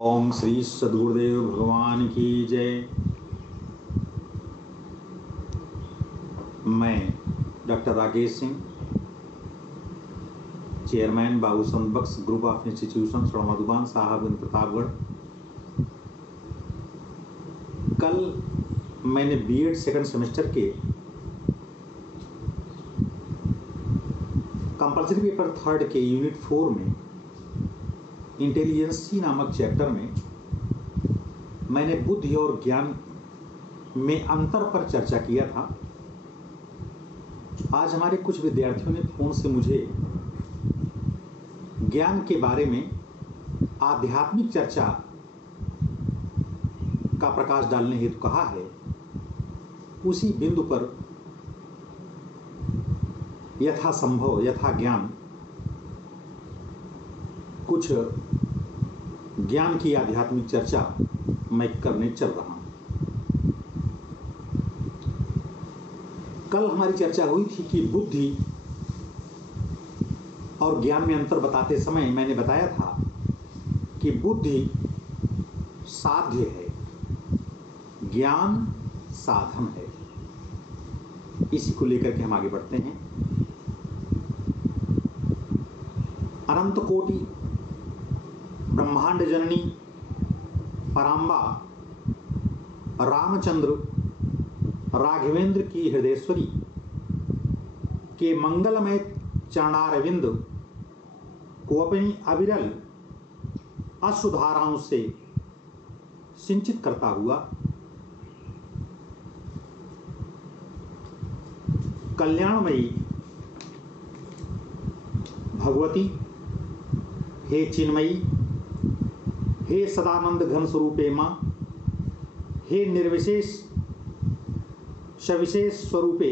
ओम श्री सद्गुरुदेव भगवान की जय। मैं doctor Rakesh Singh, chairman Babu Sant Bakhsh group of institution Madhuban Sahabganj Pratapgarh. कल मैंने बीएड सेकंड सेमेस्टर के कंपलसरी पेपर थर्ड के यूनिट 4 में इंटेलिजेंसी नामक चैप्टर में मैंने बुद्धि और ज्ञान में अंतर पर चर्चा किया था। आज हमारे कुछ विद्यार्थियों ने फोन से मुझे ज्ञान के बारे में आध्यात्मिक चर्चा का प्रकाश डालने हेतु कहा है। उसी बिंदु पर यथासंभव यथा ज्ञान कुछ ज्ञान की आध्यात्मिक चर्चा मैं करने चल रहा हूं। कल हमारी चर्चा हुई थी कि बुद्धि और ज्ञान में अंतर बताते समय मैंने बताया था कि बुद्धि साध्य है, ज्ञान साधन है। इसी को लेकर के हम आगे बढ़ते हैं। अनंत कोटि ब्रह्मांड जननी परांबा रामचंद्र राघवेंद्र की हृदयेश्वरी के मंगलमय चरणारविंद को अपनी अविरल अश्रुधाराओं से सिंचित करता हुआ कल्याणमयी भगवती, हे चिन्मयी, हे सदानंद घन स्वरूपे मां, हे निर्विशेष सविशेष स्वरूपे,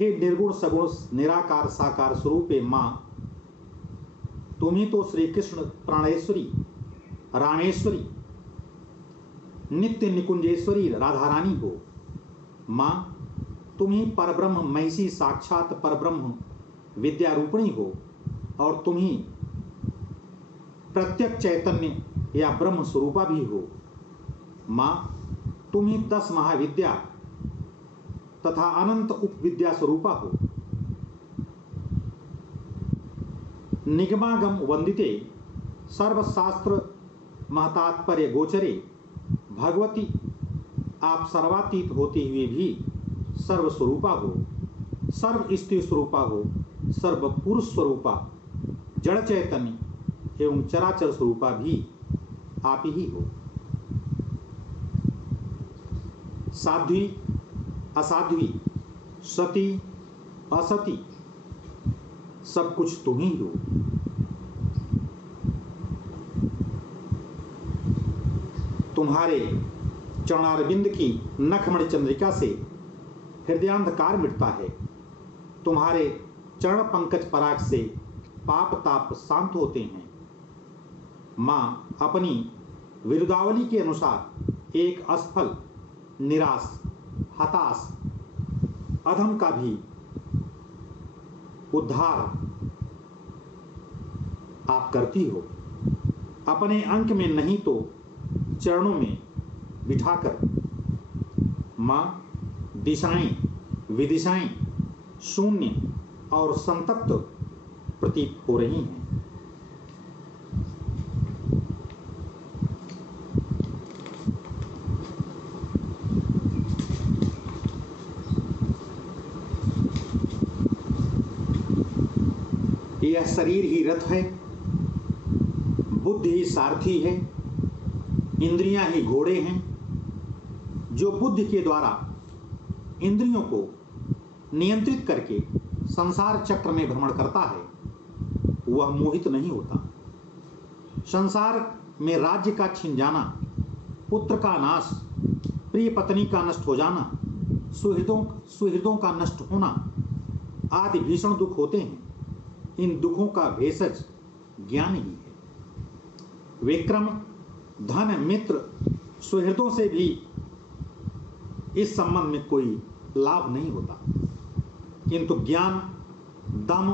हे निर्गुण सगुण निराकार साकार स्वरूपे मां, तुम ही तो श्री कृष्ण प्राणेश्वरी राणेश्वरी नित्य निकुंजेश्वरी राधा रानी हो। मां, तुम ही परब्रह्म महिषी साक्षात परब्रह्म विद्यारूपिणी हो और तुम ही प्रत्यक्ष चैतन्य या ब्रह्म स्वरूपा भी हो। मां, तुम ही 10 महाविद्या तथा अनंत उपविद्या स्वरूपा हो। निगमागम वंदिते सर्वशास्त्र महतात्पर्य गोचरे भगवती, आप सर्वातीत होते हुए भी सर्वस्वरूपा हो, सर्व स्थिर स्वरूपा हो, सर्व पुरुष स्वरूपा, जड़ चैतन्य एवं चराचर स्वरूपा भी आप ही हो। साध्वी असाध्वी, सती असती, सब कुछ तुम ही हो। तुम्हारे चरणारविंद की नखमणि चंद्रिका से हृदयांधकार मिटता है। तुम्हारे चरण पंकज पराग से पाप ताप शांत होते हैं। मां, अपनी विरुदावली के अनुसार एक असफल, निराश, हताश अधम का भी उद्धार आप करती हो। अपने अंक में नहीं तो चरणों में बिठाकर मां, दिशाएं विदिशाएं शून्य और संतप्त प्रतीत हो रही हैं। यह शरीर ही रथ है, बुद्धि ही सारथी है, इंद्रियां ही घोड़े हैं। जो बुद्धि के द्वारा इंद्रियों को नियंत्रित करके संसार चक्र में भ्रमण करता है, वह मोहित नहीं होता। संसार में राज्य का छिन जाना, पुत्र का नाश, प्रिय पत्नी का नष्ट हो जाना, सुहृदों का नष्ट होना आदि भीषण दुख होते हैं। इन दुखों का भेषज ज्ञान ही है। विक्रम, धन, मित्र, सुहृदों से भी इस संबंध में कोई लाभ नहीं होता, किंतु ज्ञान, दम,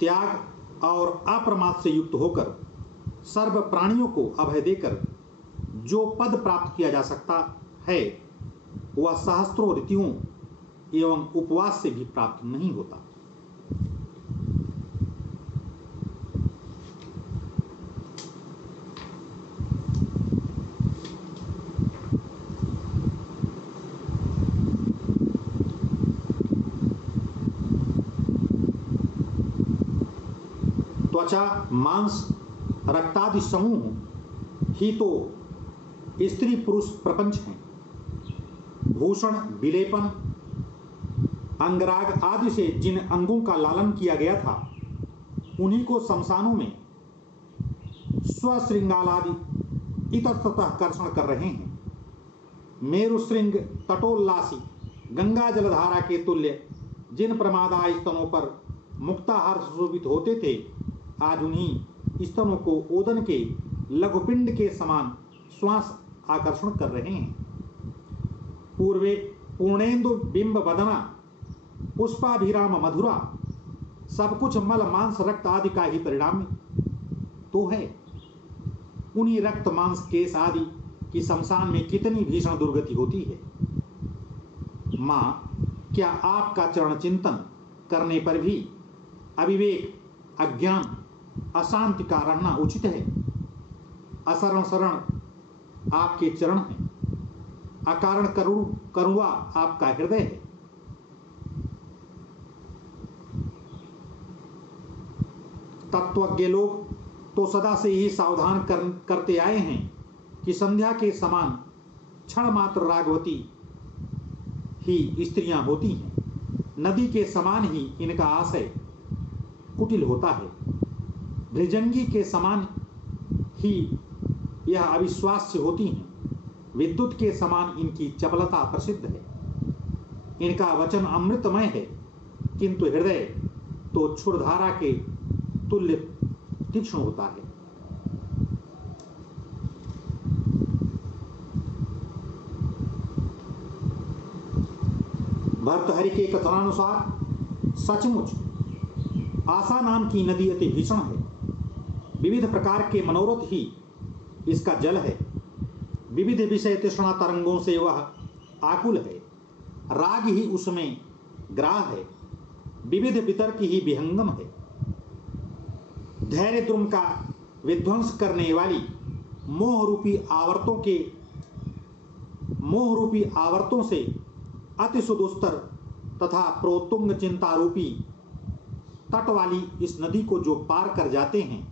त्याग और अप्रमाद से युक्त होकर सर्व प्राणियों को अभय देकर जो पद प्राप्त किया जा सकता है वह सहस्त्रों ऋतुओं एवं उपवास से भी प्राप्त नहीं होता। त्वचा, मांस, रक्तादि समूह ही तो स्त्री पुरुष प्रपंच हैं। भूषण, विलेपन, अंगराग आदि से जिन अंगों का लालन किया गया था उन्हीं को शमशानों में स्वश्रृंगालादि इतस्ततः कर्षण कर रहे हैं। मेरुश्रृंग तटोल्लासी गंगा जलधारा के तुल्य जिन प्रमादाय स्तनों पर मुक्ताहार सुशोभित होते थे, आज उन्हीं स्तनों को ओदन के लघुपिंड के समान श्वास आकर्षण कर रहे हैं। पूर्वे पूर्णेन्दु बिंब बदना पुष्पाभिराम मधुरा, सब कुछ मल मांस रक्त आदि का ही परिणाम तो है। उन्हीं रक्त मांस केस आदि की शमशान में कितनी भीषण दुर्गति होती है। माँ, क्या आपका चरण चिंतन करने पर भी अविवेक, अज्ञान, अशांति का रहना उचित है? असरण शरण आपके चरण हैं, अकारण करुणा आपका हृदय है। तत्वज्ञ लोग तो सदा से ही सावधान करते आए हैं कि संध्या के समान क्षण मात्र रागवती ही स्त्रियां होती हैं। नदी के समान ही इनका आशय कुटिल होता है। भृजंगी के समान ही यह अविश्वास्य होती हैं। विद्युत के समान इनकी चपलता प्रसिद्ध है। इनका वचन अमृतमय है, किंतु हृदय तो क्षुरधारा के तुल्य तीक्ष्ण होता है। भर्तहरि के कथनानुसार सचमुच आशा नाम की नदी अति भीषण है। विविध प्रकार के मनोरथ ही इसका जल है। विविध विषय तृष्णा तरंगों से वह आकुल है। राग ही उसमें ग्राह है। विविध वितर्क ही विहंगम है। धैर्य द्रुम का विध्वंस करने वाली मोह रूपी आवर्तों से अति सुदुस्तर तथा प्रोत्तुंग चिंता रूपी तट वाली इस नदी को जो पार कर जाते हैं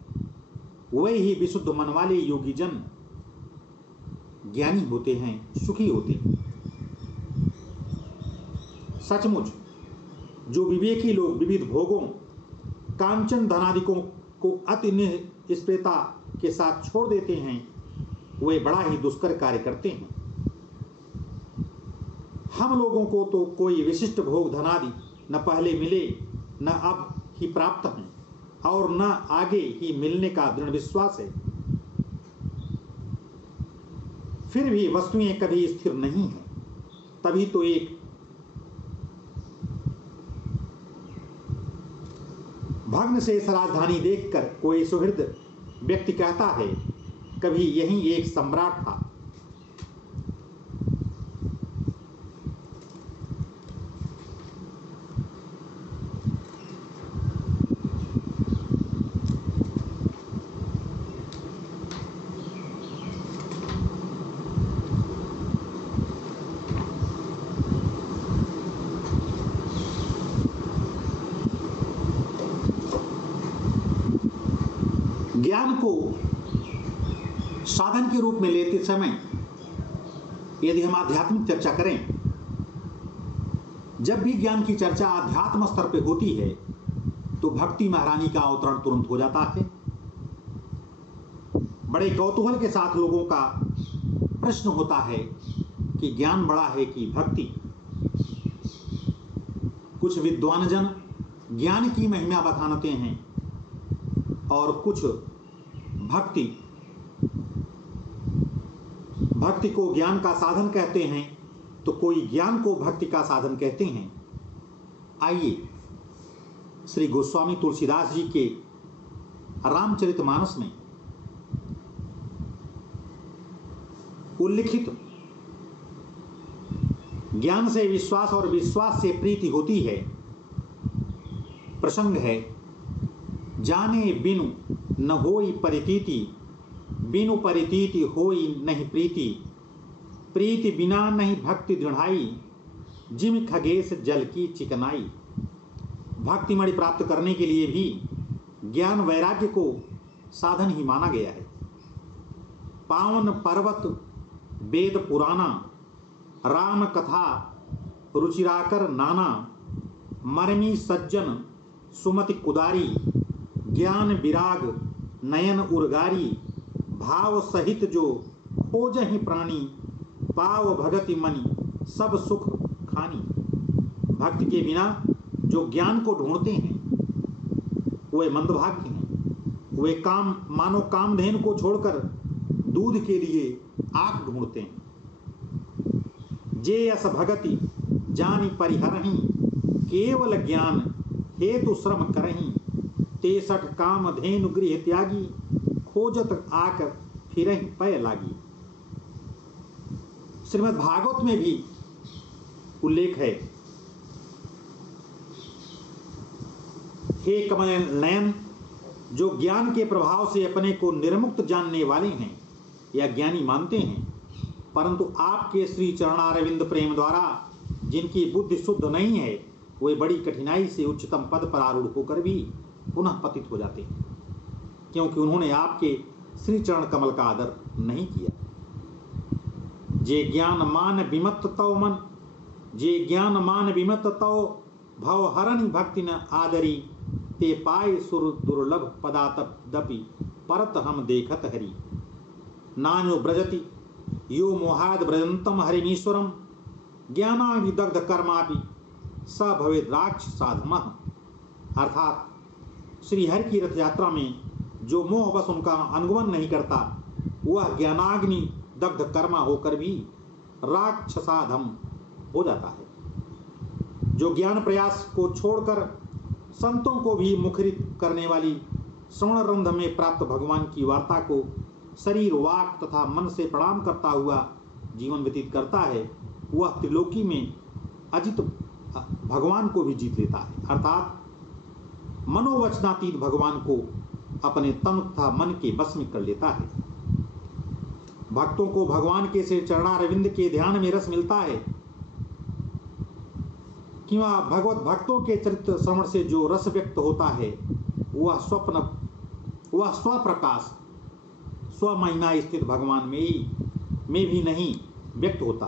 वही ही विशुद्ध मन वाले योगी जन ज्ञानी होते हैं, सुखी होते हैं। सचमुच जो विवेकी लोग विविध भोगों, कांचन धनादिकों को अति निष्प्रेता के साथ छोड़ देते हैं, वे बड़ा ही दुष्कर कार्य करते हैं। हम लोगों को तो कोई विशिष्ट भोग धनादि न पहले मिले, न अब ही प्राप्त हैं और न आगे ही मिलने का दृढ़ विश्वास है। फिर भी वस्तुएं कभी स्थिर नहीं हैं। तभी तो एक भग्न शेष राजधानी देखकर कोई सुहृद व्यक्ति कहता है, कभी यही एक सम्राट था। ज्ञान को साधन के रूप में लेते समय यदि हम आध्यात्मिक चर्चा करें, जब भी ज्ञान की चर्चा आध्यात्म स्तर पे होती है तो भक्ति महारानी का अवतरण तुरंत हो जाता है। बड़े कौतूहल के साथ लोगों का प्रश्न होता है कि ज्ञान बड़ा है कि भक्ति। कुछ विद्वान जन ज्ञान की महिमा बखानते हैं और कुछ भक्ति को ज्ञान का साधन कहते हैं, तो कोई ज्ञान को भक्ति का साधन कहते हैं। आइए श्री गोस्वामी तुलसीदास जी के रामचरितमानस में उल्लिखित ज्ञान से विश्वास और विश्वास से प्रीति होती है। प्रसंग है, जाने बिनु न होई परितीति, बिनु परितीति होई नहीं प्रीति, प्रीति बिना नहीं भक्ति दृढ़ाई, जिम खगेश जल की चिकनाई। भक्तिमणि प्राप्त करने के लिए भी ज्ञान वैराग्य को साधन ही माना गया है। पावन पर्वत वेद पुराना, राम कथा रुचिराकर नाना, मरमी सज्जन सुमति कुदारी, ज्ञान विराग नयन उर्गारी, भाव सहित जो खोजहि प्राणी, पाव भगति मनि सब सुख खानी। भक्ति के बिना जो ज्ञान को ढूंढते हैं वे मंदभाग्य हैं। वे मानो कामधेनु को छोड़कर दूध के लिए आग ढूंढते हैं। जे अस भगति जानी परिहरहि, केवल ज्ञान हेतु श्रम करहि, तेसठ कामधेनु गृह त्यागी, खोजत आकर फिरहि पय लागी। श्रीमद् भागवत में भी उल्लेख है, हे कमल नयन, जो ज्ञान के प्रभाव से अपने को निर्मुक्त जानने वाले हैं या ज्ञानी मानते हैं, परंतु आपके श्री चरणारविंद प्रेम द्वारा जिनकी बुद्धि शुद्ध नहीं है, वे बड़ी कठिनाई से उच्चतम पद पर आरूढ़ होकर भी पुनः पतित हो जाते हैं, क्योंकि उन्होंने आपके श्री चरण कमल का आदर नहीं किया। जे ज्ञान मान विमत तव मन, जे ज्ञान मान विमत तव भव हरनि भक्ति न आदरी, ते पाए सुर दुर्लभ पदातपि परत हम देखत हरि। नान्यो ब्रजति यो मोहाद ब्रजंतम हरिमीश्वरम, ज्ञानाविदग्ध कर्मापि स भवेद राक्ष साधमः। अर्थात श्री हरि की रथ यात्रा में जो मोह बस उनका अनुगमन नहीं करता, वह ज्ञानाग्नि दग्ध कर्मा होकर भी राक्षसाधम हो जाता है। जो ज्ञान प्रयास को छोड़कर संतों को भी मुखरित करने वाली श्रवण रंध्र में प्राप्त भगवान की वार्ता को शरीर वाक तथा मन से प्रणाम करता हुआ जीवन व्यतीत करता है, वह त्रिलोकी में अजित भगवान को भी जीत लेता है। अर्थात मनोवचनातीत भगवान को अपने तन तथा मन के बस में कर लेता है। भक्तों को भगवान के श्री चरणारविंद के ध्यान में रस मिलता है कि वह भगवत भक्तों के चरित्र श्रवण से जो रस व्यक्त होता है, वह स्वप्रकाश स्वमहिमा स्थित भगवान में भी नहीं व्यक्त होता।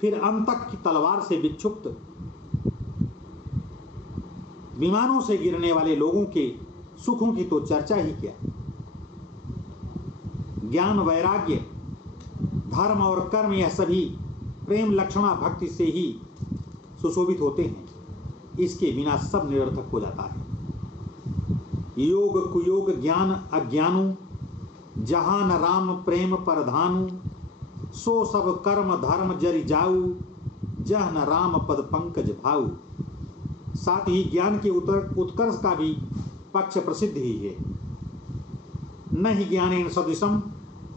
फिर अंतक की तलवार से विक्षुब्ध विमानों से गिरने वाले लोगों के सुखों की तो चर्चा ही क्या। ज्ञान वैराग्य धर्म और कर्म यह सभी प्रेम लक्षणा भक्ति से ही सुशोभित होते हैं, इसके बिना सब निरर्थक हो जाता है। योग कुयोग ज्ञान अज्ञानु, जहां न राम प्रेम परधानु, सो सब कर्म धर्म जरि जाऊ, जह न राम पद पंकज भाऊ। साथ ही ज्ञान के उत्कर्ष का भी पक्ष प्रसिद्ध ही है। न ही ज्ञानेन सदृशम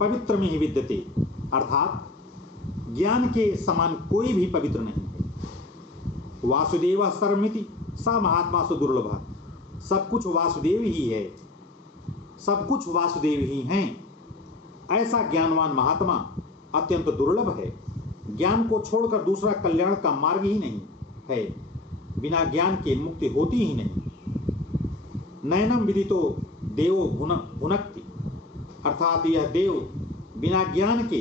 पवित्र में ही विद्यते, अर्थात ज्ञान के समान कोई भी पवित्र नहीं है। वासुदेव सर्वमिति स महात्मा सु दुर्लभ, सब कुछ वासुदेव ही है, सब कुछ वासुदेव ही हैं, ऐसा ज्ञानवान महात्मा अत्यंत दुर्लभ है। ज्ञान को छोड़कर दूसरा कल्याण का मार्ग ही नहीं है, बिना ज्ञान के मुक्ति होती ही नहीं। नयनम विदितो देवो भुनक्ति, अर्थात यह देव बिना ज्ञान के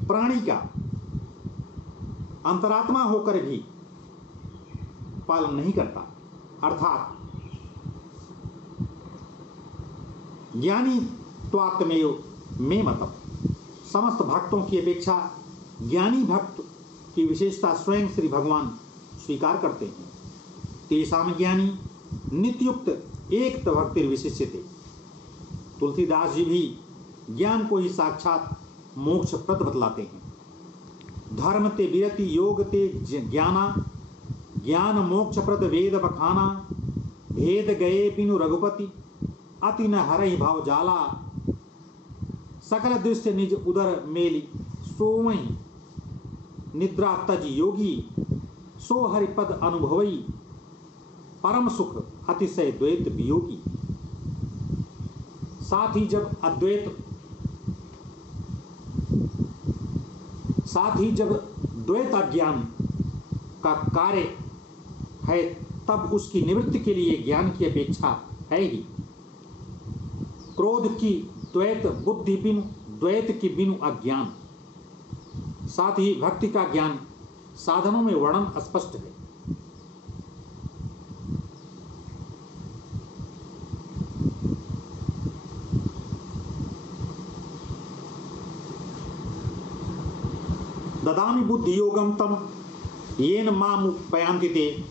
प्राणी का अंतरात्मा होकर भी पालन नहीं करता। अर्थात ज्ञानी त्वात्मेव में मतम, समस्त भक्तों की अपेक्षा ज्ञानी भक्त की विशेषता स्वयं श्री भगवान स्वीकार करते हैं। तेषाम ज्ञानी नित्युक्त एक भक्ति विशिष्यते। तुलसीदास जी भी ज्ञान को ही साक्षात मोक्ष प्रद बतलाते हैं। धर्म ते विरति योग ते ज्ञाना, ज्ञान मोक्ष प्रद वेद बखाना, भेद गए बिनु रघुपति, अति न हरहि भाव जाला, सकल दृश्य निज उदर मेली सोवहीं निद्रा तज योगी, सो हरिपद अनुभवई, परम सुख अतिशय द्वैत वियोगी। साथ ही जब द्वैत अज्ञान का कार्य है, तब उसकी निवृत्ति के लिए ज्ञान की अपेक्षा है ही। क्रोध की द्वैत बुद्धि बिनु, द्वैत की बिनु अज्ञान। साथ ही भक्ति का ज्ञान साधनों में वर्णन स्पष्ट है। ददामि बुद्धि योगम तम येन मामुपयान्ति ते,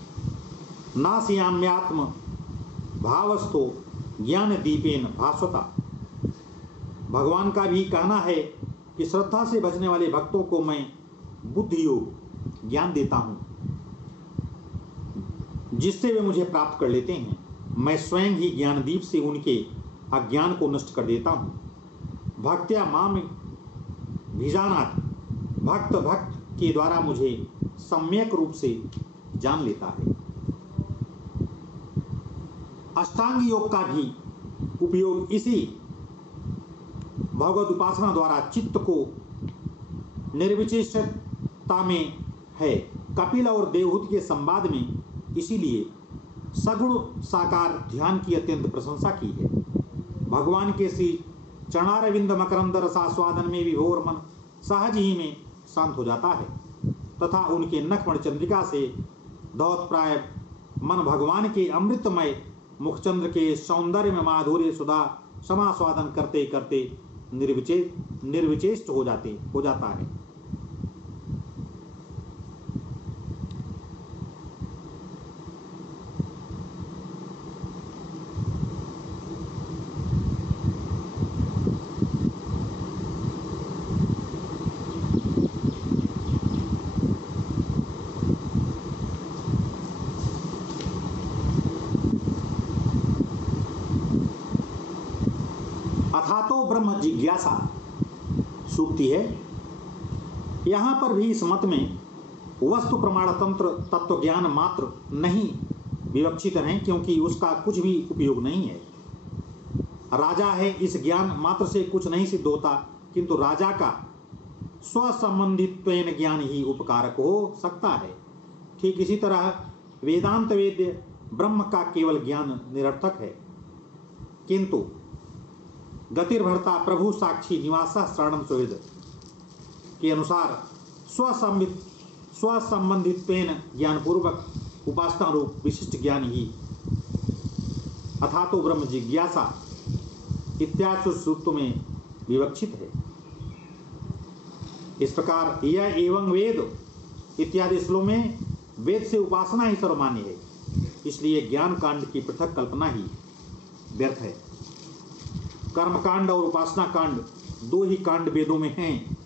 नास्याम्यात्म भावस्थो ज्ञान दीपेन भास्वता। भगवान का भी कहना है कि श्रद्धा से भजने वाले भक्तों को मैं बुद्धि योग ज्ञान देता हूँ, जिससे वे मुझे प्राप्त कर लेते हैं। मैं स्वयं ही ज्ञान दीप से उनके अज्ञान को नष्ट कर देता हूँ। भक्त्या माम भिजानात्, भक्त के द्वारा मुझे सम्यक रूप से जान लेता है। अष्टांग योग का भी उपयोग इसी भगवद उपासना द्वारा चित्त को निर्विचेषता में है। कपिल और देवहूति के संवाद में इसीलिए सगुण साकार ध्यान की अत्यंत प्रशंसा की है। भगवान के श्री चरणारविंद मकरंद रसास्वादन में विभोर मन सहज ही में शांत हो जाता है, तथा उनके नखमण चंद्रिका से दौत प्राय मन भगवान के अमृतमय मुखचंद्र के सौंदर्य में माधुर्य सुधा समास्वादन करते करते निर्विचेष्ट हो जाता है। अथातो ब्रह्म जिज्ञासा सूक्ति है। यहाँ पर भी इस मत में वस्तु प्रमाण तंत्र तत्व ज्ञान मात्र नहीं विवक्षित हैं, क्योंकि उसका कुछ भी उपयोग नहीं है। राजा है, इस ज्ञान मात्र से कुछ नहीं सिद्ध होता, किंतु राजा का स्वसंबंधित्वेन ज्ञान ही उपकारक हो सकता है। ठीक इसी तरह वेदांत वेद्य ब्रह्म का केवल ज्ञान निरर्थक है, किंतु गतिर्भर्ता प्रभु साक्षी निवासः शरणम सुहृद के अनुसार स्वसंबंधित्वेन ज्ञानपूर्वक उपासना रूप विशिष्ट ज्ञान ही अथातो ब्रह्म जिज्ञासा इत्यादि सूत्र में विवक्षित है। इस प्रकार यह एवं वेद इत्यादि श्लोक में वेद से उपासना ही सर्वमान्य है, इसलिए ज्ञान कांड की पृथक कल्पना ही व्यर्थ है। कर्मकांड और उपासना कांड दो ही कांड वेदों में हैं।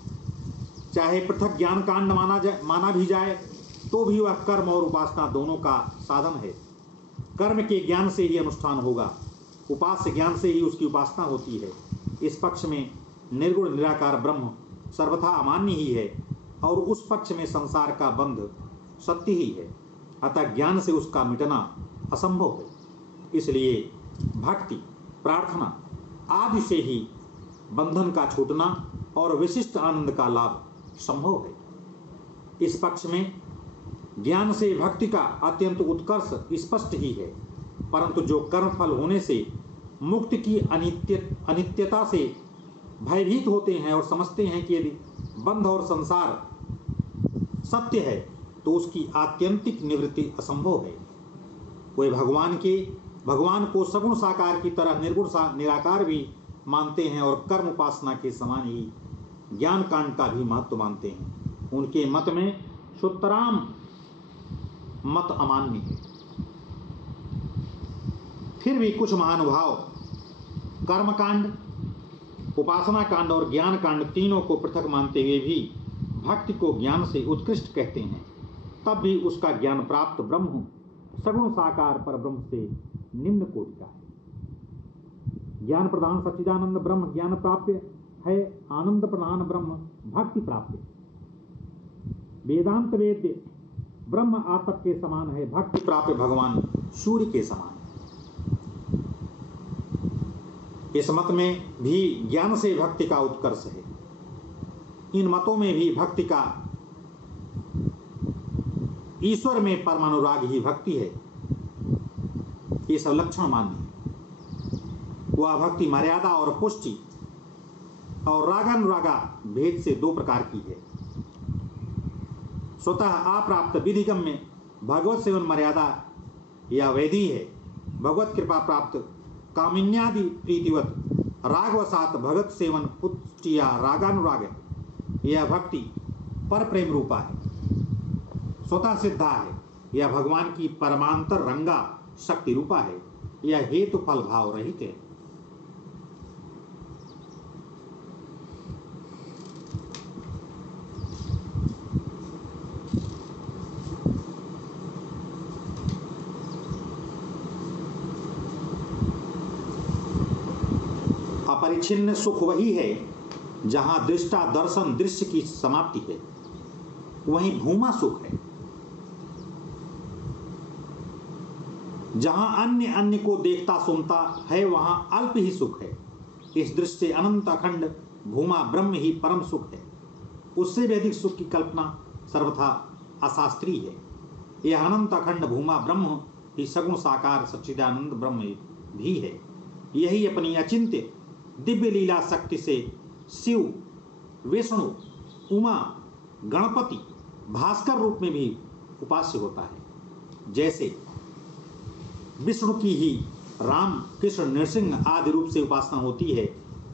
चाहे पृथक ज्ञान कांड माना भी जाए तो भी वह कर्म और उपासना दोनों का साधन है। कर्म के ज्ञान से ही अनुष्ठान होगा, उपास्य ज्ञान से ही उसकी उपासना होती है। इस पक्ष में निर्गुण निराकार ब्रह्म सर्वथा अमान्य ही है, और उस पक्ष में संसार का बंध सत्य ही है, अतः ज्ञान से उसका मिटना असंभव है। इसलिए भक्ति प्रार्थना आदि से ही बंधन का छूटना और विशिष्ट आनंद का लाभ संभव है। इस पक्ष में ज्ञान से भक्ति का अत्यंत उत्कर्ष स्पष्ट ही है, परंतु जो कर्मफल होने से मुक्ति की अनित्यता से भयभीत होते हैं और समझते हैं कि यदि बंध और संसार सत्य है तो उसकी आत्यंतिक निवृत्ति असंभव है, वे भगवान को सगुण साकार की तरह निर्गुण निराकार भी मानते हैं और कर्म उपासना के समान ही ज्ञान कांड का भी महत्व मानते हैं। उनके मत में शुद्धराम मत अमान्य है। फिर भी कुछ महानुभाव कर्म कांड, उपासना कांड और ज्ञान कांड तीनों को पृथक मानते हुए भी भक्ति को ज्ञान से उत्कृष्ट कहते हैं। तब भी उसका ज्ञान प्राप्त ब्रह्म सगुण साकार पर ब्रह्म से निम्न कोटि का है। ज्ञान प्रधान सच्चिदानंद ब्रह्म ज्ञान प्राप्य है आनंद प्रधान ब्रह्म भक्ति प्राप्ति। वेदांत वेद्य ब्रह्म आतप के समान है, भक्ति प्राप्त भगवान सूर्य के समान। इस मत में भी ज्ञान से भक्ति का उत्कर्ष है। इन मतों में भी भक्ति का ईश्वर में परमानुराग ही भक्ति है, ये सब लक्षण मान्य है। वह भक्ति मर्यादा और पुष्टि और रागानुरागा भेद से दो प्रकार की है। स्वतः अप्राप्त विधिगम्य भगवत सेवन मर्यादा या वैधि है। भगवत कृपा प्राप्त कामिन्यादि प्रीतिवत रागवसात भगत सेवन पुष्टि या रागानुराग है। यह भक्ति पर प्रेम रूपा है, स्वतः सिद्धा है। यह भगवान की परमांतर रंगा शक्ति रूपा है। यह हेतु फल भाव रहित है। अपरिच्छिन्न सुख वही है जहां दृष्टा दर्शन दृश्य की समाप्ति है, वहीं भूमा सुख है। जहां अन्य अन्य को देखता सुनता है वहां अल्प ही सुख है। इस दृष्टि से अनंत अखंड भूमा ब्रह्म ही परम सुख है। उससे भी अधिक सुख की कल्पना सर्वथा अशास्त्रीय है। यह अनंत अखंड भूमा ब्रह्म ही सगुण साकार सच्चिदानंद ब्रह्म भी है। यही अपनी अचिंत्य दिव्य लीला शक्ति से शिव, विष्णु, उमा, गणपति, भास्कर रूप में भी उपास्य होता है। जैसे विष्णु की ही राम, कृष्ण, नृसिंह आदि रूप से उपासना होती है,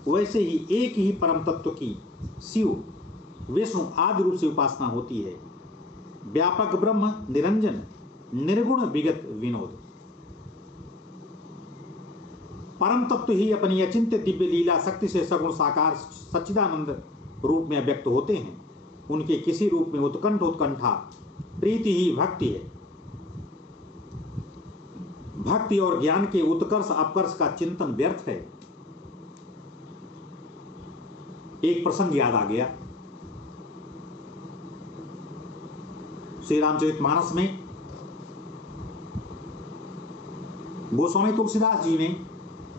वैसे ही एक ही परम तत्व की शिव, विष्णु आदि रूप से उपासना होती है। व्यापक ब्रह्म निरंजन, निर्गुण विगत विनोद। परम तत्व ही अपनी अचिंत्य दिव्य लीला शक्ति से सगुण साकार सच्चिदानंद रूप में व्यक्त होते हैं। उनके किसी रूप में उत्कंठा प्रीति ही भक्ति है। भक्ति और ज्ञान के उत्कर्ष अपकर्ष का चिंतन व्यर्थ है। एक प्रसंग याद आ गया। श्री रामचरितमानस में गोस्वामी तुलसीदास जी ने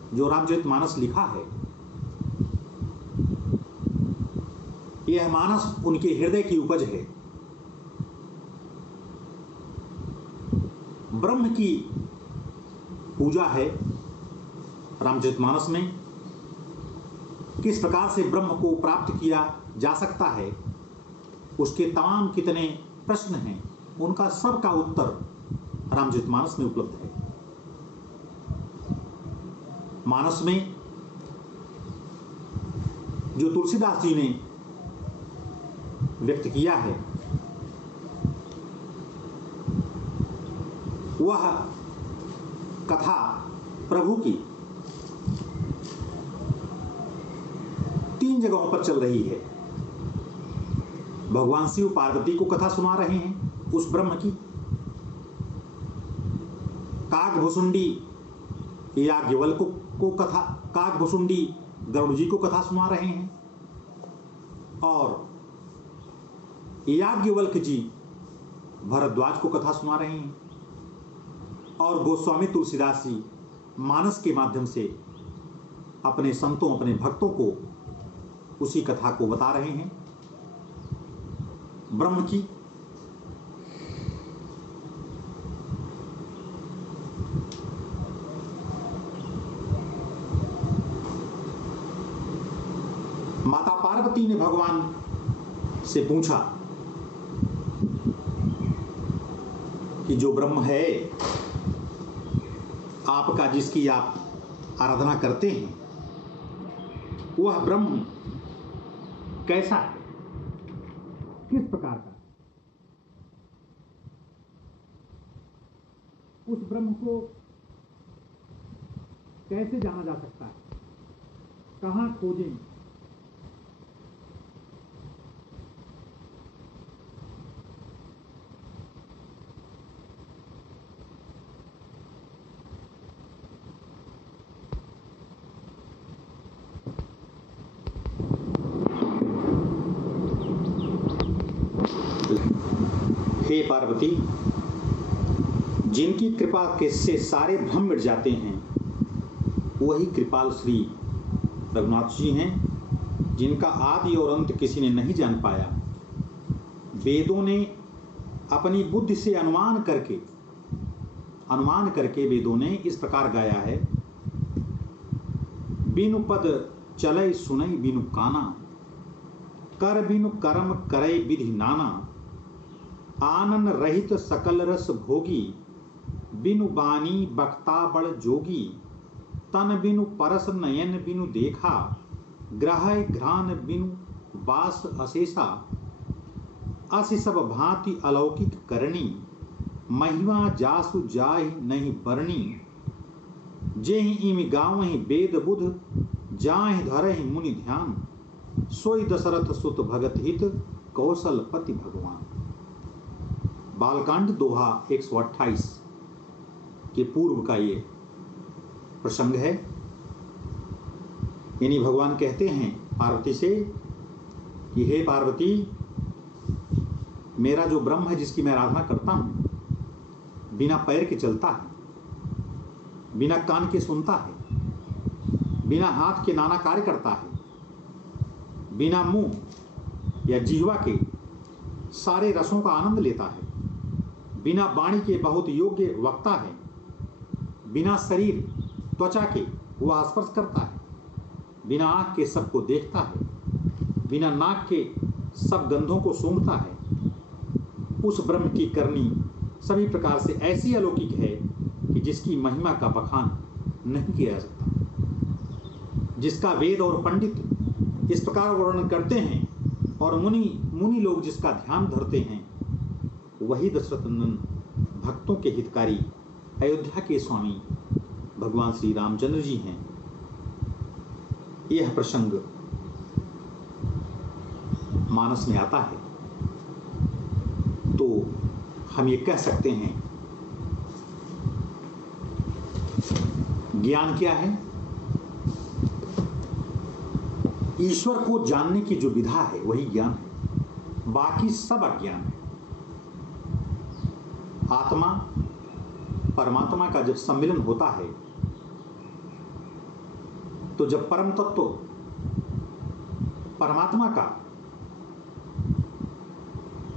जो रामचरितमानस लिखा है, यह मानस उनके हृदय की उपज है। ब्रह्म की पूजा है रामचरितमानस में। किस प्रकार से ब्रह्म को प्राप्त किया जा सकता है, उसके तमाम कितने प्रश्न हैं, उनका सबका उत्तर रामचरितमानस में उपलब्ध है। मानस में जो तुलसीदास जी ने व्यक्त किया है, वह कथा प्रभु की 3 जगहों पर चल रही है। भगवान शिव पार्वती को कथा सुना रहे हैं उस ब्रह्म की। काकभुसुंडी याज्ञवल्क्य को कथा, काकभुसुंडी गरुड़ जी को कथा सुना रहे हैं, और याज्ञवल्क्य जी भरद्वाज को कथा सुना रहे हैं, और गोस्वामी तुलसीदास जी मानस के माध्यम से अपने संतों, अपने भक्तों को उसी कथा को बता रहे हैं ब्रह्म की। माता पार्वती ने भगवान से पूछा कि जो ब्रह्म है आपका, जिसकी आप आराधना करते हैं, वह ब्रह्म कैसा है, किस प्रकार का? उस ब्रह्म को कैसे जाना जा सकता है, कहां खोजें? हे पार्वती, जिनकी कृपा के से सारे भ्रम मिट जाते हैं वही कृपाल श्री रघुनाथ जी हैं, जिनका आदि और अंत किसी ने नहीं जान पाया। वेदों ने अपनी बुद्धि से अनुमान करके वेदों ने इस प्रकार गाया है, बिनु पद चलय सुनई बिनु काना, कर बिनु कर्म करय विधि नाना, आनंद रहित सकल रस भोगी, बिनु बानी बक्ता बड़ जोगी, तन बिनु परस नयन बिनु देखा, ग्रह घ्राण बिनु वास अशेषा, असि सब भांति अलौकिक करणी, महिमा जासु जाहि नहीं बरणी, जेहि इमि गावहि वेद बुध, जाहि धरहि मुनि ध्यान, सोई दशरथ सुत भगत हित, कौशलपति भगवान। बालकांड दोहा 128 के पूर्व का ये प्रसंग है। यानी भगवान कहते हैं पार्वती से कि हे पार्वती, मेरा जो ब्रह्म है जिसकी मैं आराधना करता हूं, बिना पैर के चलता है, बिना कान के सुनता है, बिना हाथ के नाना कार्य करता है, बिना मुंह या जिह्वा के सारे रसों का आनंद लेता है, बिना वाणी के बहुत योग्य वक्ता है, बिना शरीर त्वचा के वह स्पर्श करता है, बिना आँख के सबको देखता है, बिना नाक के सब गंधों को सूंघता है, उस ब्रह्म की करनी सभी प्रकार से ऐसी अलौकिक है कि जिसकी महिमा का बखान नहीं किया जा सकता, जिसका वेद और पंडित इस प्रकार वर्णन करते हैं और मुनि लोग जिसका ध्यान धरते हैं, वही दशरथ नंदन भक्तों के हितकारी अयोध्या के स्वामी भगवान श्री रामचंद्र जी हैं। यह प्रसंग मानस में आता है तो हम ये कह सकते हैं, ज्ञान क्या है? ईश्वर को जानने की जो विधा है वही ज्ञान है, बाकी सब अज्ञान है। आत्मा परमात्मा का जब सम्मिलन होता है तो जब परम तत्व परमात्मा का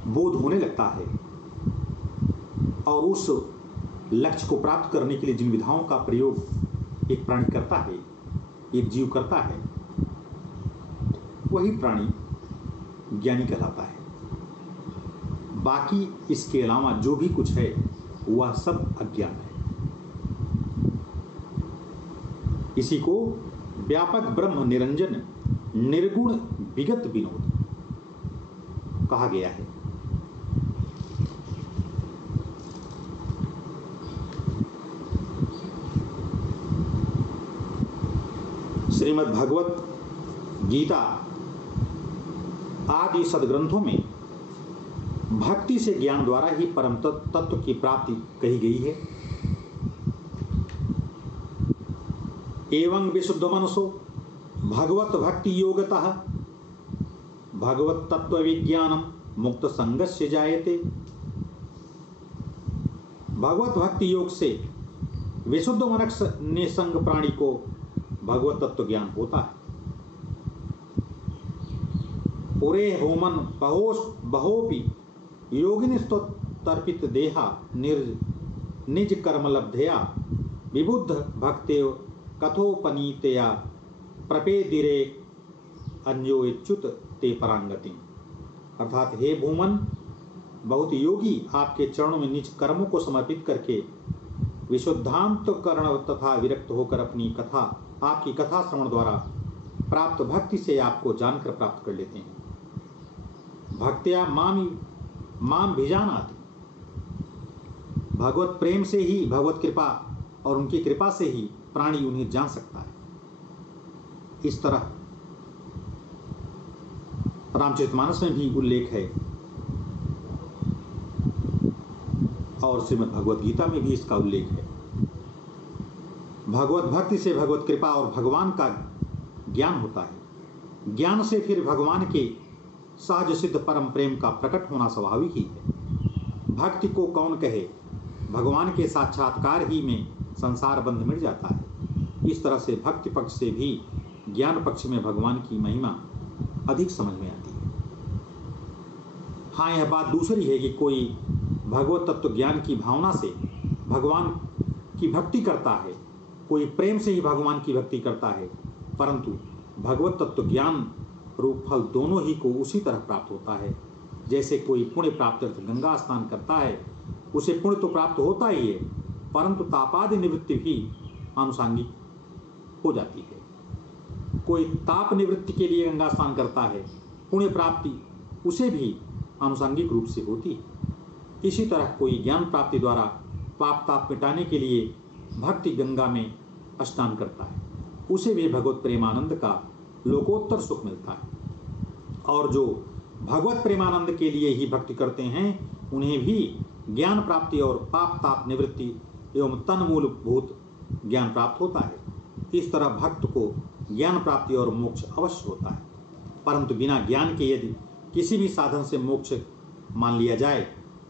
बोध होने लगता है और उस लक्ष्य को प्राप्त करने के लिए जिन विधाओं का प्रयोग एक प्राणी करता है, एक जीव करता है, वही प्राणी ज्ञानी कहलाता है। बाकी इसके अलावा जो भी कुछ है वह सब अज्ञान है। इसी को व्यापक ब्रह्म निरंजन निर्गुण विगत विनोद कहा गया है। श्रीमद् भगवत गीता आदि सदग्रंथों में भक्ति से ज्ञान द्वारा ही परम तत्व की प्राप्ति कही गई है। एवं विशुद्ध मनसो भगवत भक्ति योगतः भगवत तत्व विज्ञानम मुक्त संगस्य जायते। भगवत भक्ति योग से विशुद्ध मनस निसंग प्राणी को भगवत तत्व ज्ञान होता है। पुरे होमन बहोपि योगिनिस्तो तर्पित देहा निज कर्म लब्धया विबुद्ध भक्ते कथोपनीतया प्रपेदिरे अन्योच्युत ते परांगति। अर्थात हे भूमन, बहुत योगी आपके चरणों में निज कर्मों को समर्पित करके विशुद्धांतकरण तथा विरक्त होकर अपनी कथा, आपकी कथा श्रवण द्वारा प्राप्त भक्ति से आपको जानकर प्राप्त कर लेते हैं। भक्त्या माम भिजानाति, भगवत प्रेम से ही, भगवत कृपा और उनकी कृपा से ही प्राणी उन्हें जान सकता है। इस तरह रामचरितमानस में भी उल्लेख है और श्रीमद् भगवत गीता में भी इसका उल्लेख है। भगवत भक्ति से भगवत कृपा और भगवान का ज्ञान होता है। ज्ञान से फिर भगवान के सहज सिद्ध परम प्रेम का प्रकट होना स्वाभाविक ही है। भक्ति को कौन कहे, भगवान के साक्षात्कार ही में संसार बंध मिट जाता है। इस तरह से भक्ति पक्ष से भी ज्ञान पक्ष में भगवान की महिमा अधिक समझ में आती है। हाँ, यह बात दूसरी है कि कोई भगवत तत्व ज्ञान की भावना से भगवान की भक्ति करता है, कोई प्रेम से ही भगवान की भक्ति करता है, परंतु भगवत तत्व ज्ञान रूप फल दोनों ही को उसी तरह प्राप्त होता है। जैसे कोई पुण्य प्राप्त गंगा स्नान करता है, उसे पुण्य तो प्राप्त होता ही है, परंतु तापादि निवृत्ति भी आनुषांगिक हो जाती है। कोई ताप निवृत्ति के लिए गंगा स्नान करता है, पुण्य प्राप्ति उसे भी आनुषांगिक रूप से होती है। इसी तरह कोई ज्ञान प्राप्ति द्वारा पाप ताप मिटाने के लिए भक्ति गंगा में स्नान करता है, उसे भी भगवत प्रेमानंद का लोकोत्तर सुख मिलता है। और जो भगवत प्रेमानंद के लिए ही भक्ति करते हैं, उन्हें भी ज्ञान प्राप्ति और पाप ताप निवृत्ति एवं तन्मूलभूत ज्ञान प्राप्त होता है। इस तरह भक्त को ज्ञान प्राप्ति और मोक्ष अवश्य होता है, परंतु बिना ज्ञान के यदि किसी भी साधन से मोक्ष मान लिया जाए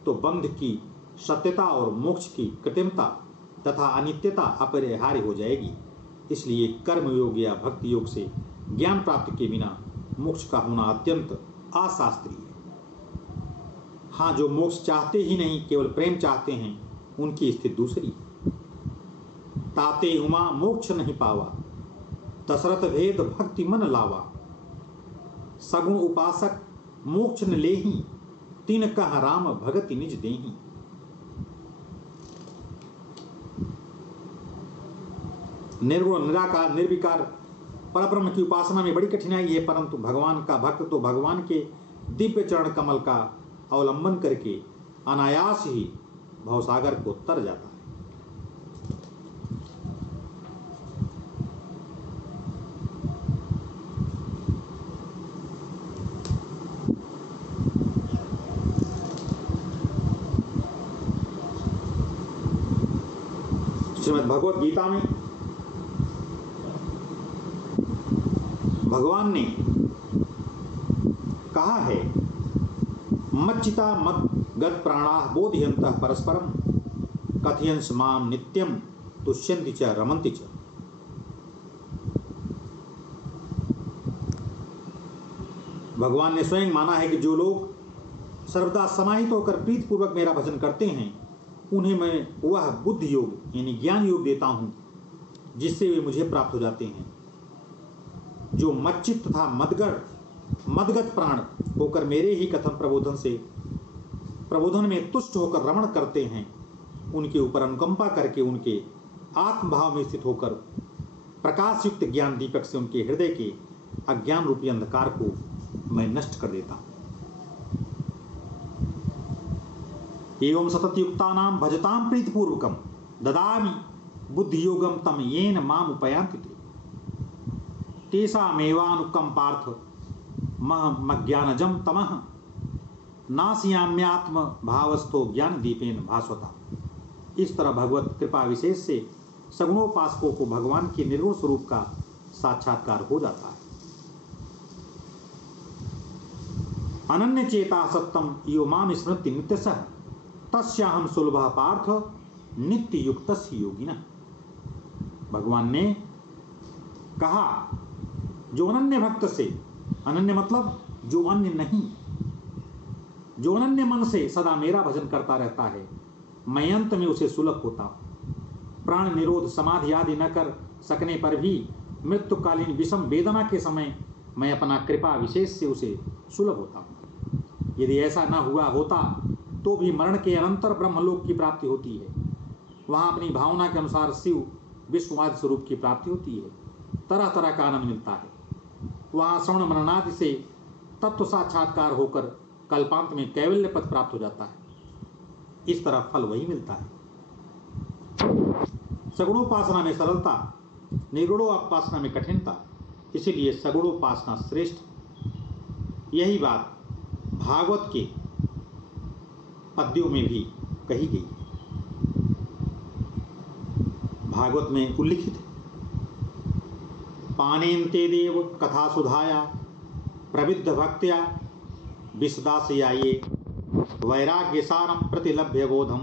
तो बंध की सत्यता और मोक्ष की कृत्रिमता तथा अनित्यता अपरिहार्य हो जाएगी। इसलिए कर्म योग या भक्ति योग से ज्ञान प्राप्ति के बिना मोक्ष का होना अत्यंत अशास्त्रीय है। हाँ, जो मोक्ष चाहते ही नहीं केवल प्रेम चाहते हैं, उनकी स्थिति दूसरी। ताते उमा मोक्ष नहीं पावा, दशरथ भेद भक्ति मन लावा। सगुण उपासक मोक्ष न लेही, तीन कह राम भगति निज देही। निर्गुण निराकार निर्विकार परब्रह्म की उपासना में बड़ी कठिनाई है, परंतु भगवान का भक्त तो भगवान के दिव्य चरण कमल का अवलंबन करके अनायास ही भवसागर को तर जाता है। श्रीमद् भगवत गीता में भगवान ने कहा है, मच्चिता मद्गत प्राणा बोधयन्तः परस्परम कथयन्स माम नित्यम तुष्यन्ति च रमन्ति च। भगवान ने स्वयं माना है कि जो लोग सर्वदा समाहित होकर प्रीतिपूर्वक मेरा भजन करते हैं, उन्हें मैं वह बुद्धि योग यानी ज्ञान योग देता हूँ, जिससे वे मुझे प्राप्त हो जाते हैं। जो मच्चित तथा मदगत प्राण होकर मेरे ही कथन प्रबोधन में तुष्ट होकर रमण करते हैं, उनके ऊपर अनुकंपा करके उनके आत्मभाव में स्थित होकर प्रकाश युक्त ज्ञान दीपक से उनके हृदय के अज्ञान रूपी अंधकार को मैं नष्ट कर देता हूँ। एवं सततयुक्तानां भजतां प्रीतिपूर्वकं ददामि बुद्धि योगम तम येन माम उपयान्ति ते। तेषामेवानुकंपार्थ मज्ञानजं तमः नाशयाम्यात्म भावस्थो ज्ञान दीपेन भास्वता। इस तरह भगवत कृपा विशेष से सगुणोपासकों को भगवान के निर्गुण स्वरूप का साक्षात्कार हो जाता है। अनन्य चेता सत्तम यो माम स्मृति नित्यशः तस्याहम सुलभः पार्थ नित्य युक्तस्य योगिनः। भगवान ने कहा, जो अनन्य भक्त से, अनन्य मतलब जो अन्य नहीं, जो अनन्य मन से सदा मेरा भजन करता रहता है, मैं अंत में उसे सुलभ होता हूँ। प्राण निरोध समाधि आदि न कर सकने पर भी मृत्युकालीन विषम वेदना के समय मैं अपना कृपा विशेष से उसे सुलभ होता हूँ। यदि ऐसा न हुआ होता तो भी मरण के अनंतर ब्रह्मलोक की प्राप्ति होती है। वहाँ अपनी भावना के अनुसार शिव विश्ववाद स्वरूप की प्राप्ति होती है, तरह तरह का आनंद मिलता है। वहाँ श्रवण मननादि से तत्व साक्षात्कार होकर कल्पांत में कैवल्य पद प्राप्त हो जाता है। इस तरह फल वही मिलता है। सगुणोपासना में सरलता, निर्गुणोपासना में कठिनता, इसीलिए सगुणोपासना श्रेष्ठ। यही बात भागवत के पद्यों में भी कही गई है। भागवत में उल्लिखित है, पानेन्ते देव कथा सुधाया प्रविद्ध भक्त्या विशदासयाये वैराग्य सारम प्रतिलभ्य बोधम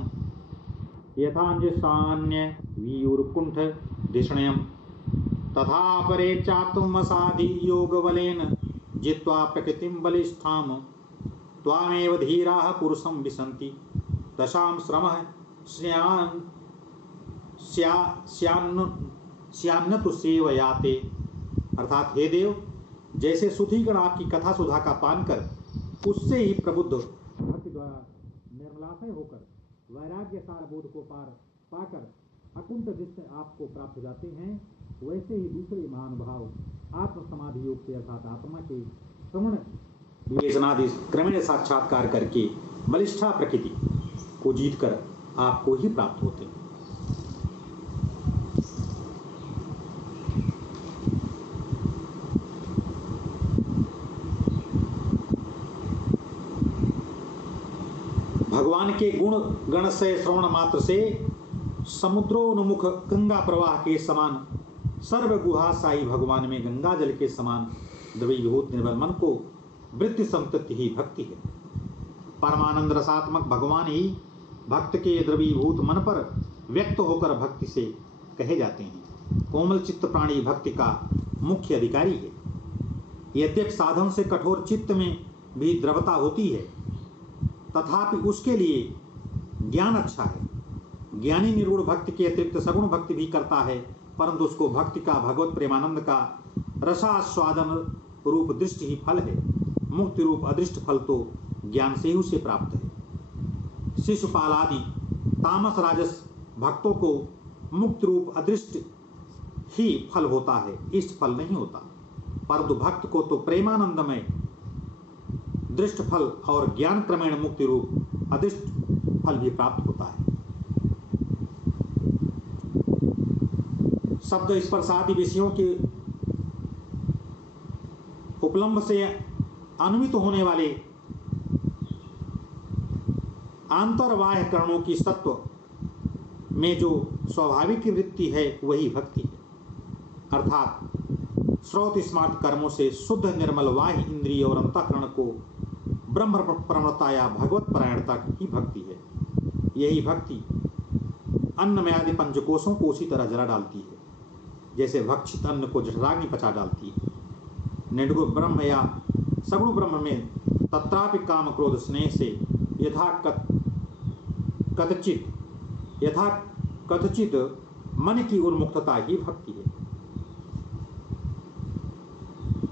यथान्य वीयुर्कुंठ धिषणयम तथा परे चात्मसाधि योग बलेन जित्वा प्रकृतिं बलिष्ठाम त्वामेव धीराः पुरुषं विशन्ति दशां श्रमः स्यान्न सेवयाते। अर्थात हे देव, जैसे सुधीगण आपकी कथा सुधा का पान कर उससे ही प्रबुद्ध भक्ति द्वारा निर्मलाशय होकर वैराग्य सार बोध को पाकर अकुंठ दृष्टि आपको प्राप्त हो जाते हैं, वैसे ही दूसरे महानुभाव आत्म समाधि योग से अर्थात आत्मा के श्रवण विवेचनादि क्रमेण साक्षात्कार करके बलिष्ठा प्रकृति को जीतकर आपको ही प्राप्त होते हैं। भगवान के गुण गण से श्रवण मात्र से समुद्रोन्मुख गंगा प्रवाह के समान सर्वगुहाशायी भगवान में गंगा जल के समान द्रवीभूत निर्मल मन को वृत्ति संतति ही भक्ति है। परमानंद रसात्मक भगवान ही भक्त के द्रवीभूत मन पर व्यक्त होकर भक्ति से कहे जाते हैं। कोमल चित्त प्राणी भक्ति का मुख्य अधिकारी है। यद्यपि साधन से कठोर चित्त में भी द्रवता होती है, तथापि उसके लिए ज्ञान अच्छा है। ज्ञानी निर्गुण भक्ति के अतिरिक्त सगुण भक्ति भी करता है, परंतु उसको भक्ति का भगवत प्रेमानंद का रसास्वादन रूप दृष्टि ही फल है। मुक्ति रूप अदृष्ट फल तो ज्ञान से ही उसे प्राप्त है। शिशुपाल आदि तामस राजस भक्तों को मुक्ति रूप अदृष्ट ही फल होता है, इष्ट फल नहीं होता। परंतु भक्त को तो प्रेमानंदमय दृष्ट फल और ज्ञान क्रमेण मुक्ति रूप अदृष्ट फल भी प्राप्त होता है। शब्द स्पर्श आदि विषयों के उपलम्ब से अन्वित होने वाले आंतरबाह्य करणों की सत्व में जो स्वाभाविक वृत्ति है वही भक्ति है। अर्थात श्रोत स्मार्त कर्मों से शुद्ध निर्मल बाह्य इंद्रिय और अंतःकरण को ब्रह्म प्रवणता या भगवत परायणता की भक्ति है। यही भक्ति अन्न में आदि पंचकोशों को उसी तरह जला डालती है जैसे भक्षित अन्न को जठराग्नि पचा डालती है। निर्गुण ब्रह्म या सगुण ब्रह्म में तत्रापि काम क्रोध स्नेह से यथा कथचित मन की उन्मुक्तता ही भक्ति है।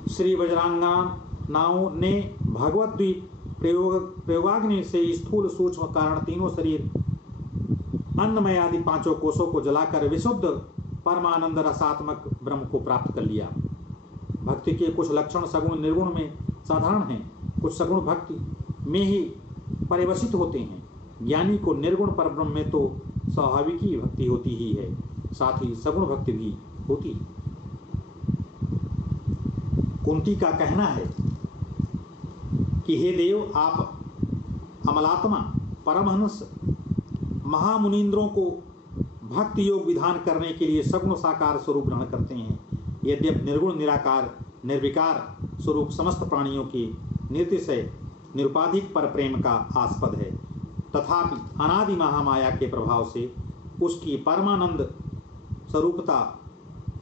श्री बजरंगानाओं ने भगवत द्वीप प्रयोगाग्नि से स्थूल सूक्ष्म कारण तीनों शरीर अन्नमय आदि पांचों कोशों को जलाकर विशुद्ध परमानंद रसात्मक ब्रह्म को प्राप्त कर लिया। भक्ति के कुछ लक्षण सगुण निर्गुण में साधारण हैं, कुछ सगुण भक्ति में ही परिवसित होते हैं। ज्ञानी को निर्गुण परब्रह्म में तो स्वाभाविक ही भक्ति होती ही है, साथ ही सगुण भक्ति भी होती है। कुंती का कहना है कि हे देव, आप अमलात्मा परमहंस महामुनीन्द्रों को भक्ति योग विधान करने के लिए सगुण साकार स्वरूप ग्रहण करते हैं। यद्यपि निर्गुण निराकार निर्विकार स्वरूप समस्त प्राणियों की निर्तिशय निरुपाधिक पर प्रेम का आस्पद है, तथापि अनादि महामाया के प्रभाव से उसकी परमानंद स्वरूपता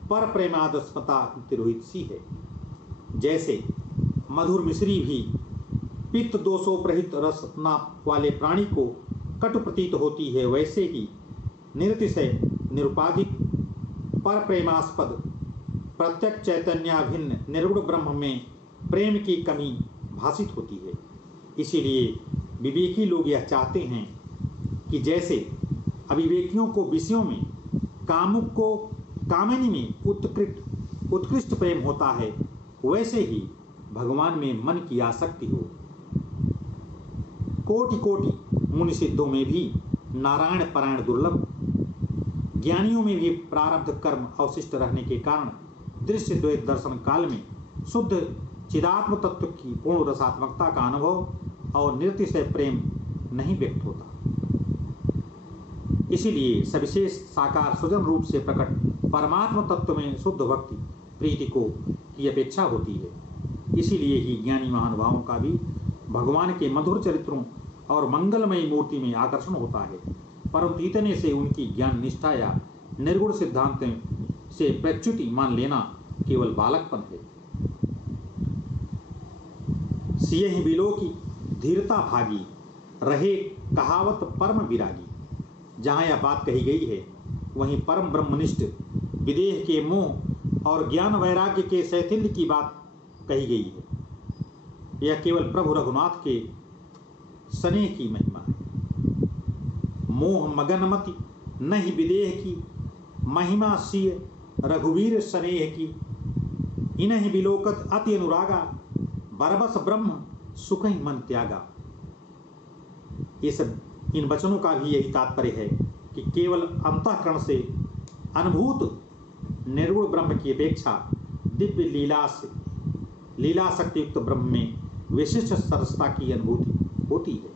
पर प्रेमादस्मता तिरोहित सी है। जैसे मधुर मिश्री भी पित्त दोषों प्रहित रसना वाले प्राणी को कटु प्रतीत होती है, वैसे ही निरतिशय निरुपाधिक पर प्रेमास्पद प्रत्यक्ष चैतन्याभिन्न निर्गुण ब्रह्म में प्रेम की कमी भासित होती है। इसीलिए विवेकी लोग यह चाहते हैं कि जैसे अविवेकियों को विषयों में, कामुक को कामिनी में उत्कृष्ट प्रेम होता है, वैसे ही भगवान में मन की आसक्ति हो। कोटि कोटि मुनि सिद्धों में भी नारायण परायण दुर्लभ, ज्ञानियों में भी प्रारब्ध कर्म अवशिष्ट रहने के कारण दृश्य द्वैत दर्शन काल में शुद्ध चिदात्म तत्व की पूर्ण रसात्मकता का अनुभव और निर्तिशय प्रेम नहीं व्यक्त होता। इसीलिए सविशेष साकार सुजन रूप से प्रकट परमात्म तत्व में शुद्ध भक्ति प्रीति को की अपेक्षा होती है। इसीलिए ही ज्ञानी महानुभावों का भी भगवान के मधुर चरित्रों और मंगलमयी मूर्ति में आकर्षण होता है, परंतु इतने से उनकी ज्ञान निष्ठा या निर्गुण सिद्धांत से प्रच्युति मान लेना केवल बालकपन है। सियहि बिलो की धीरता भागी, रहे कहावत परम विरागी। जहाँ यह बात कही गई है वहीं परम ब्रह्मनिष्ठ विदेह के मोह और ज्ञान वैराग्य के शैथिल्य की बात कही गई है। यह केवल प्रभु रघुनाथ के स्नेह की महिमा है। मोह मगनमति नहीं विदेह की, महिमा सिय रघुवीर स्नेह की। इन्हीं बिलोकत अति अनुरागा, बरबस ब्रह्म सुख ही मन त्यागा। इन वचनों का भी यही तात्पर्य है कि केवल अंतःकरण से अनुभूत निर्गुण ब्रह्म की अपेक्षा दिव्य लीला शक्ति युक्त ब्रह्म में विशिष्ट सरसता की अनुभूति होती है।